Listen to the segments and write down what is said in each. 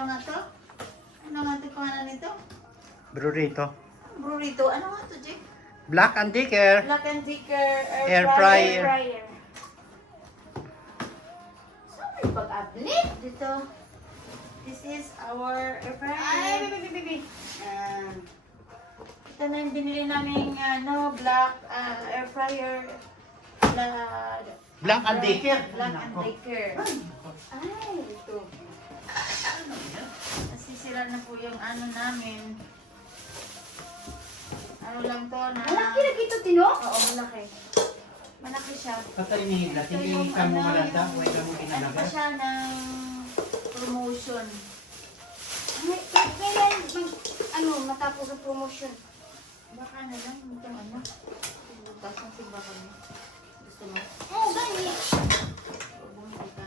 ano nga to? Ano nga to pangalan nito? Burrito. Burrito. Ano nga to, Jake? Black and Decker. Black and Decker Air fryer. Fryer. So, may pag-uplit dito. This is our air fryer. Ay, baby. Ito na yung binili namin black air fryer. Black and Decker. Black and Decker. Ay, ito. Nasisira na po yung ano namin. Ano lang to na... Malaki na ito, Tino? Oo, malaki. Malaki siya. Patay ni Hila. Hindi ka mo malanda. Huwag ka mo Ano pa pinalaga. siya ng promotion. Ano, matapos ang promotion. Baka na lang, itong ano. Bukas ang sigba kami. Gusto mo? Oo, gani. Bumili ka.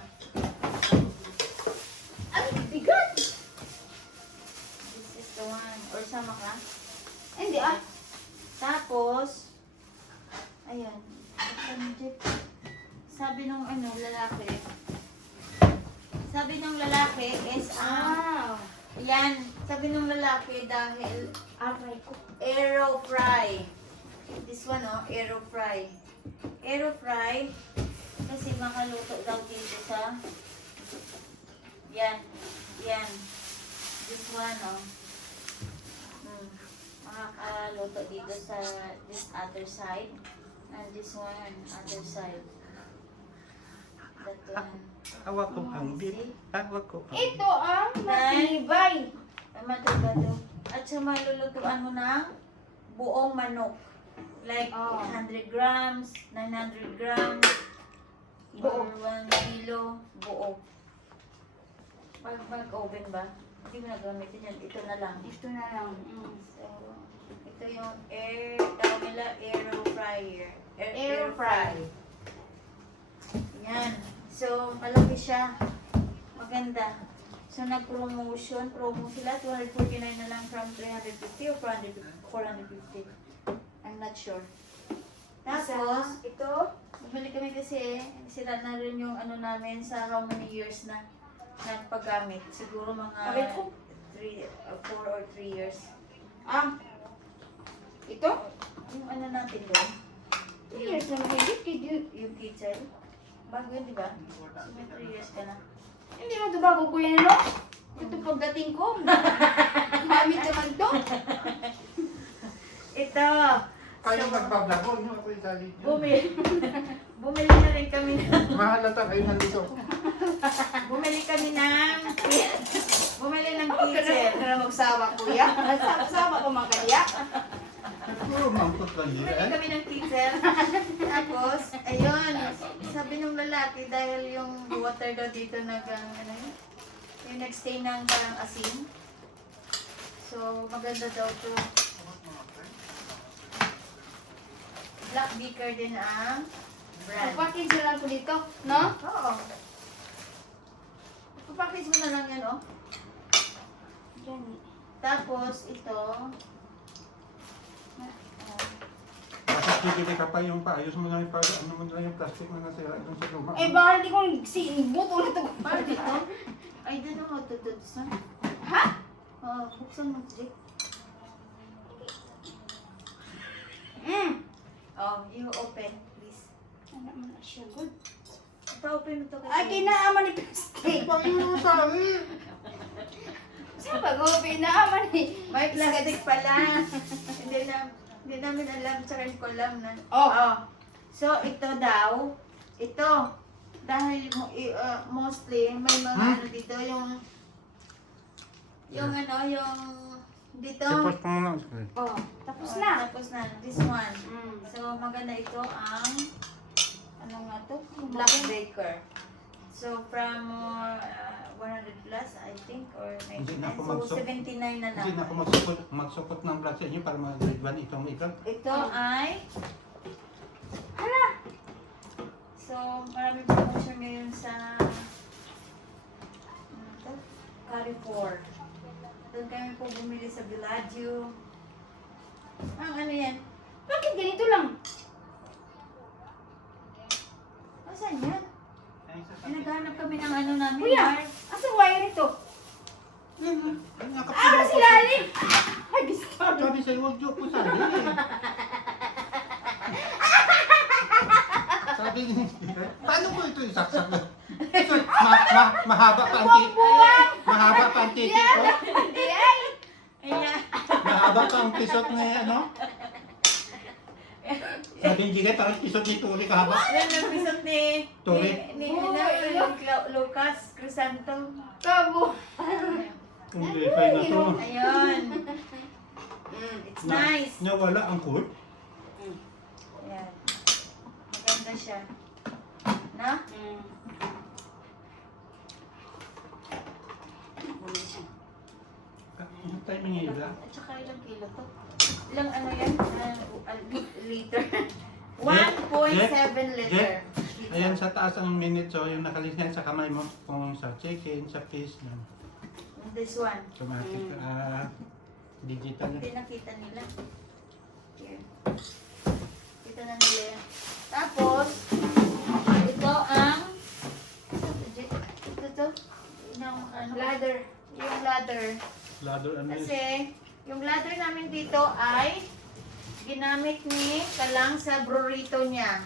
Ay, bigat. This is the one. Or sama ka? Hindi ah. Tapos, ayan. Sabi nung lalaki. Sabi nung lalaki is, yan. Sabi nung lalaki dahil Aray ko. aero fry. This one, aero fry. Aero fry. Kasi makaluto daw dito sa, yan. Yan. This one, makakaluto dito sa this other side. And this one, other side. That one. Hawak ko ang beef. Hawak ko ang Ito ang matibay. Ay, matibado. At sa malulutuan mo ng buong manok. Like 100 grams, 900 grams, or 1 kilo, buo. Pag mag-oven ba? Hindi mo na gamitin yan. Ito na lang. Ito na lang. So, ito yung tawag nila aero fryer. Air fry. Yan. So, malaki siya. Maganda. So, promo sila. 249 na lang from 350 or 450. I'm not sure. Tapos, ito. bumili kami kasi sila na rin yung namin sa how many years na nagpagamit. Siguro mga 4 or 3 years. Ito? Yung natin doon. 2 years na mahigit. Yung kitchen. Bago yun, di ba? So, may 3 years ka na. Hindi mo ito bago ko yan, no? Ito pagdating ko. Gamit naman to. Ito! Kayo magbablog ko. Nyo ako isali. Bumili na rin kami ng... Mahalata kayo nandito ako. Bumili ng kitchen. Para magsawa, kuya. Sawa ko mga kaya. Puro mangkot lang Bumili nila. kami ng kitchen. Tapos, ayun. Sabi nung lalaki, dahil yung water daw dito yung nag-stay ng parang asin. So, maganda daw to. Black Beaker din ang brand. Package na lang ko dito, no? Oo. Papackage mo na lang yan, Yan. Tapos, ito. Tapos bibili ka pa yung paayos mo na yung yung plastic na nasira doon sa luma. Eh, baka hindi ko buto na ito. Para dito? I don't know how to do this one. Ha? Buksan mo, Jake. You open, please. Ano naman na siya, good. Pa-open mo to kasi. Ay, kinaaman ni plastic. Panginoon sa akin! Saan ba go? Pinaaman ni. May plastic pala. Hindi namin alam, tsaka hindi ko alam na. Oh. So, ito daw. Ito. Dahil mostly, may mga dito, yung dito. Tapos pa muna. Oh, tapos na. Tapos na. This one. So, maganda ito ang, ano nga to? Black Baker. So, from 100 plus, I think, or Hindi na 99. ako So, 79 na lang. Hindi na ako magsupot ng vlog sa inyo para mag-grade 1 itong makeup. Ito ay, Hala. so, maraming promotion ngayon sa, ano to? Carrefour. Doon kami po bumili sa Villaggio. Ano yan? Bakit ganito lang? Saan yan? Naghanap kami ng ano namin. Kuya, Mark. asan wire ito? Ay, Ah, si Lali! Ay, gusto. Sabi sa'yo, huwag niyo po sali. Sabi ni paano ko ito isaksak? So, mahaba pa ang mahaba pa ang titi ko. Hindi ay! Ayan. Mahaba pa ang pisot ni ano? Sabi ni Jigay, parang pisot ni Turi kahaba. Yan ang pisot ni Turi. Lucas Crisanto. Tabo. Hindi, kaya na to. Ayun. It's nice. Nawala ang cool. Ayan. Maganda siya. Na? Ano tayo manila? At saka ilang kilo to? Ilang ano yan? Liter. 1.7 liter. Ayan sa taas ang minute, so yung nakalis yan sa kamay mo. Kung sa chicken, sa fish, yan. This one. Automatic. Digital na. Hindi nakita nila. Here. Kita na nila yan. Tapos, ito ang ito to. Ano? Ladder. Yung ladder. Ladder ano yun? Kasi, yung ladder namin dito ay ginamit ni Kalang sa burrito niya.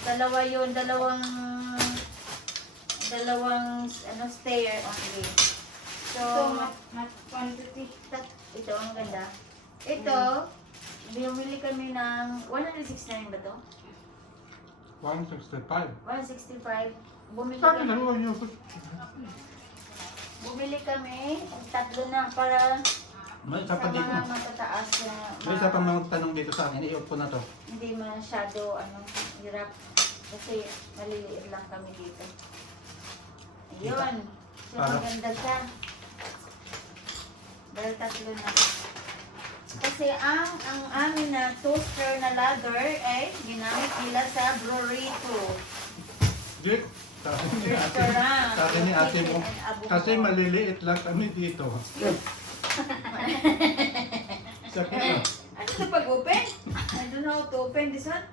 Dalawa yun, dalawang ano, stair only. So, Mat quantity. ito ang ganda. Ito, bumili kami ng 169 ba to? 165. 165. Bumili Sabi kami. na huwag niyo. Bumili kami, tatlo na para May isa sa pa dito. mga matataas na May isa pa mga tanong dito sa akin. I-off ko na to. hindi masyado hirap kasi maliliit lang kami dito. Ayun. So Para- maganda siya. Dahil tatlo na. Kasi ang amin na toaster na ladder ay ginamit nila sa burrito. Jake, sabi ni ate. Restaurant. Sabi ni ate mo. Kitchen and Abu Kasi Dhabi. maliliit lang kami dito. Sabi ko. Ano ito pag-open? I don't know how to open this one.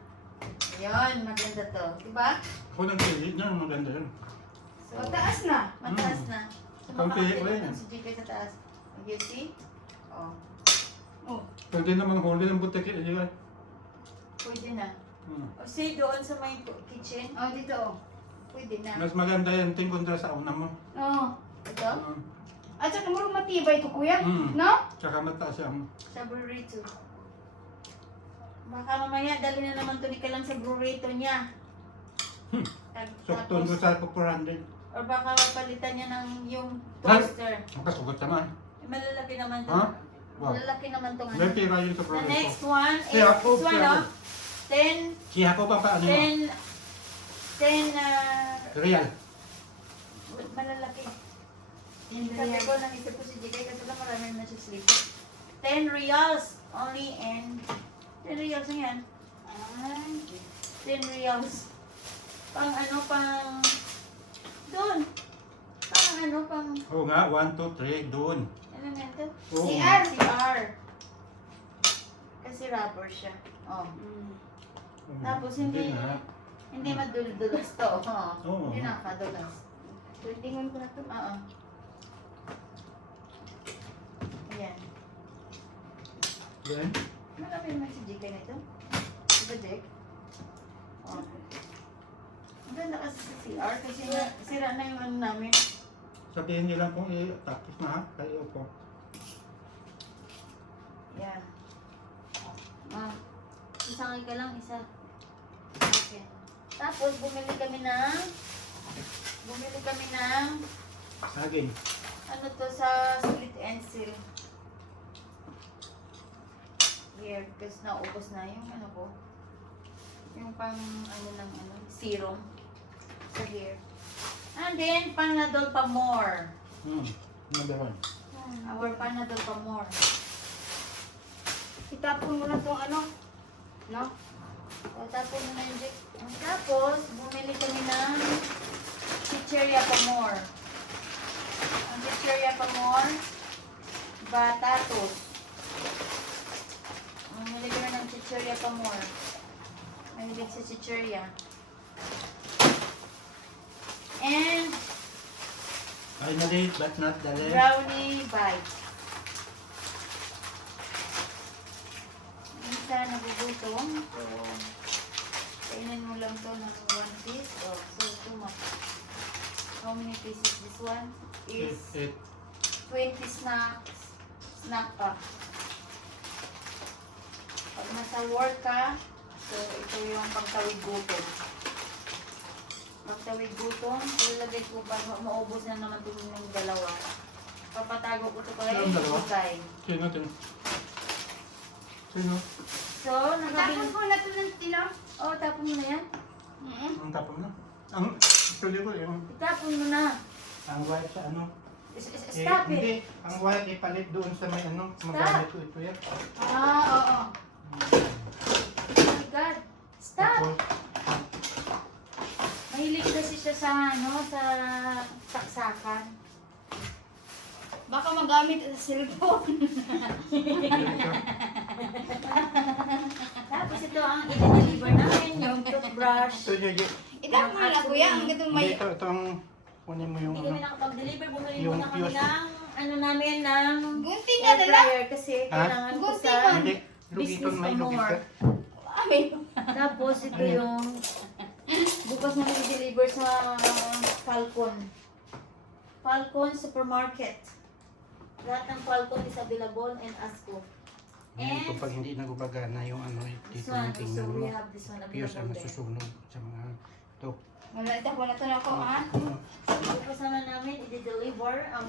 Ayun, maganda to. Diba? Ako nagpilit niya, maganda yun. So, Mataas na. mataas na. So, Ang pili ko makakatipid yun. ng si GK sa taas. You see? Oh, Oh. Pwede naman huli ng butik yun. pwede na. Hmm. O, see, doon sa may kitchen, Oh, dito oh. pwede na. Mas maganda yan, ting kontra sa una mo. Oh. Ito, Hmm. At saka murong matibay ito, kuya. Mm. No? Tsaka mataas yan. sa burrito. Baka mamaya, dali na naman to ni Kalang sa burrito niya. Sokton ko sa 400. Or baka palitan niya ng yung Ay! toaster. Ang kasugot naman. Malalaki naman to. Ha? Wow. Malalaki naman to. May pira yun sa The province next ko. one is Si Jacob, this one, si no? Jacob. 10, Siya ko pa paano mo? 10, Real. malalaki. In Sabi ko, naisip ko si JK kasi lang marami na siya sleep. 10 reals only and 10 reals na yan. Ay. 10 reals. Pang ano, pang doon. Pang ano, pang Oo nga, 1, 2, 3, doon. elemento. Oo. CR. CR. Kasi rubber siya. Oh. Tapos hindi na. hindi maduldulas to. Oh. Oo. Hindi nakakadulas. Tulingon ko na ito. Oo. Ayan. Yan. Malaki naman si JK nito. Diba, Jake? Oh. Ang ganda kasi sa CR kasi sira na yung ano namin. Sabihin niyo lang kung tapos na ha. Kayo po. Yeah. Ah. Isang ka lang, isa. Okay. Tapos bumili kami ng Saging. ano to sa split and seal. Here, kasi naubos na yung ano ko. Yung pang ano ng ano, serum. So here. And then, Panadol pa more. Number 1. Our Panadol pa more. Itapon mo na itong ano. No? O, tapos na yung Jake. Tapos, bumili kami ng Chicheria pa more. Ang Chicheria pa more, batatos. Bumili kami ng Chicheria pa more. Mahilig sa Chicheria. And, Finally, but not the least. Brownie bite. Minsan nagugutom. So, kainin mo lang to ng 1 piece. Oh, so too much. How many pieces? This one is It, 20 snacks. Snack pa. Pag nasa work ka, so ito yung pagtawid gutom. Pagtawid gutom, ilalagay ko pa, maubos na naman ito ng dalawa. Papatago ko ito kaya Yung dalawa? bukay. sino? Sino? So, Tapos nakabili. ko na ito ng tino. Oh, tapon mo na yan. Ang tapon na. Ang actually ko yung Itapon mo na. ang white sa ano. Stop Hindi, it. ang white ipalit doon sa may ano, Stop. magamit ko ito yan. Oo. Oh my God. Stop. Tapos, Mahilig kasi siya sa ano, sa saksakan. Baka magamit sa cellphone. Tapos ito ang i-deliver namin, yung toothbrush. ito yun. Itapon mo na kuya. Ang gatong Hindi, may... ito ang kunin mo yung Hindi kami ano. nakapag-deliver, bumili Yung muna kami fuse. ng ano namin, ng Gunting nga air na lang. fryer kasi Ha? kailangan ko Gunting sa... man. Hindi, Business lugiton may for lugit more. ka. Ay, Tapos ito yung bukas na i-deliver sa Falcon. Falcon Supermarket. Lahat ng Falcon is available and Asco. Ngayon, And kapag hindi nagubagana yung ano, this dito one, yung tingnan so mo. we have this one Fuse ang available there. nasusunog sa mga ito. wala itapon na ito na ako, ha? Bukas naman namin i-deliver ang...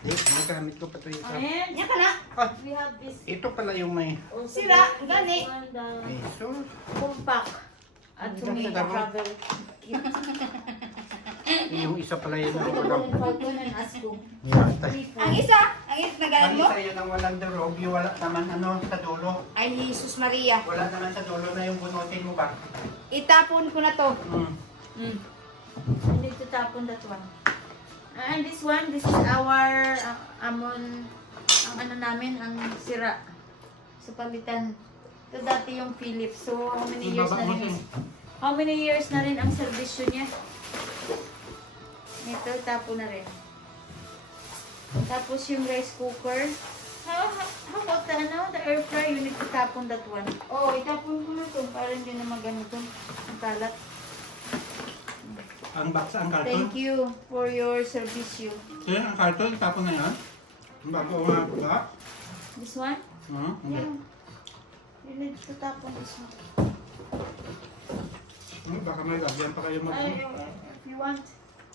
Hindi, nagamit ko pa ito yung And Yan ka na. we have this ito pala yung may also Sira, this gani. one, the peso. compact at Ang tomato ganda mo. travel kit. Yung isa pala yun ang Available walang in Falcon and Asco. yatay. Ang isa nagalan Ang mo? isa yun ang walang durog, yung wala naman ano sa dulo. Ay, Jesus Maria. Wala naman sa dulo na yung bunutin mo ba? Itapon ko na to. Hmm. I need to tapon that one. And this one, this is our amon, ang ano namin, ang sira. So palitan. Ito dati yung Philips. So how many years na rin? How many years na rin ang servisyo niya? Ito, tapo na rin. Tapos yung rice cooker. How about the, ano, the air fryer? You need to tapon that one. Oh, itapon ko na to. Para hindi na maganito. Ang kalat. Ang box, ang karton. Thank you for your servisyo. So yun, ang karton, tapon na yan. Ang bago nga box. This one? Hindi. Yeah. You need to tapon this one. Baka may lagyan pa kayo mag... Ay, if you want.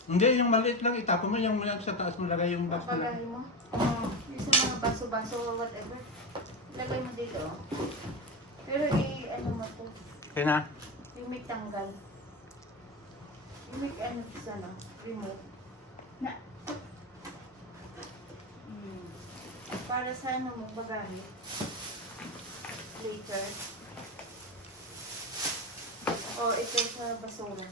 Hindi, yung maliit lang, itapon mo yung sa taas mo lagay yung box na lang. Pagkain mo. Oh, yung sa mga baso-baso or whatever. Lagay mo dito. Pero ano mo to. Kaya na. Yung may tanggal. Yung may ano sana. Remove. Na. Para sa ano mo bagamit. Later. O ito sa basura.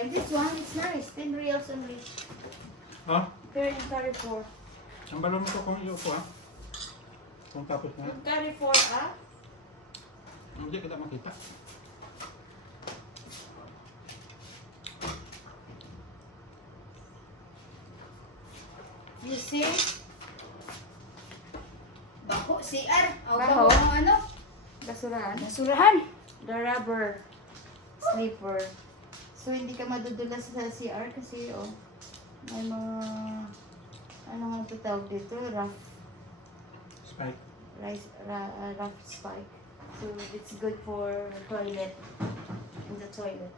And this one is nice. 10 reals only. Oh, Here in Carrefour. ang balon mo ko kung iupo ha. Kung tapos na. In Carrefour, ah? Hindi kita makita. You see? Bako, CR. O, Baho? bako ang ano? Basurahan. Nasurahan. The rubber slipper. So, hindi ka madudulas sa CR kasi, oh, may mga, ano nga ito tawag dito? Rough Spike. rough spike. So, it's good for toilet, in the toilet.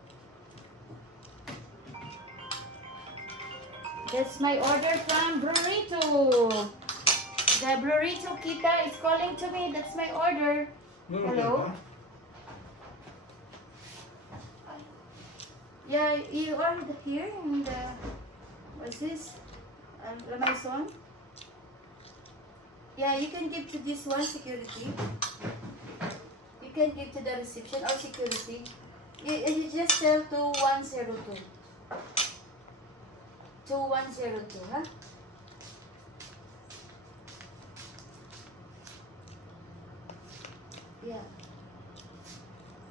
That's my order from Burrito. The Burrito Kita is calling to me. That's my order. Hello? Yeah, you ordered here in the, what's this? La Maison? Yeah, you can give to this one, security. You can give to the reception or security. You just tell 2102. 2102, huh? Yeah.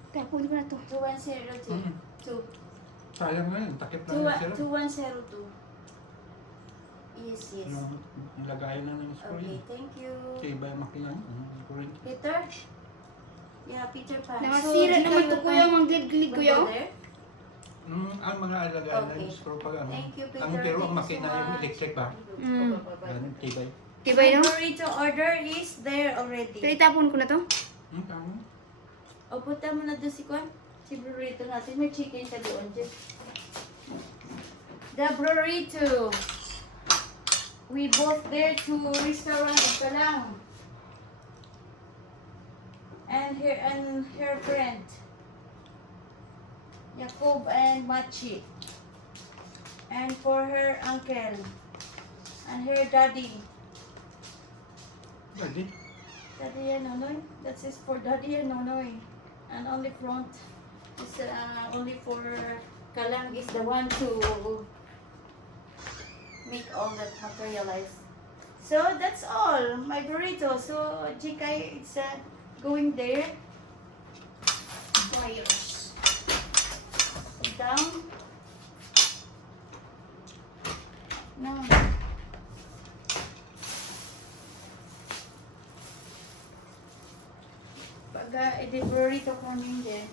Tapon ko na to. 2102. Mm. 2. Sayang nga yun, takip lang yung sila. 2102. Yes, yes. Yung lagayan na ng screw Okay, yun. thank you. Okay, iba yung makina yun. Correct. Peter? Yeah, Peter Pan. Nakasira So, naman Jika, to you kuya, can ang glid-glid go kuya. there. Ang mga lagayan na Okay. yung screw pag ano. Thank you, Peter. Ang pero ang Thank you makina so yung much. electric ba? Mm. Ganun, tibay. Tibay no? My burrito order is there already. Pero itapon ko na to. Tama. O, punta mo na doon si Kwan. Si burrito natin. May chicken ka doon. Just. The burrito. We both there to restaurant ka lang. And her friend. Jacob and Machi. And for her uncle. And her daddy. Pwede. Daddy and Nonoy. That is for Daddy and Nonoy. And only front is only for Kalang is the one to make all that materialize. So that's all. My burrito. So Jikay it's going there. Wires. Down. No. Pag i-burrito ko din.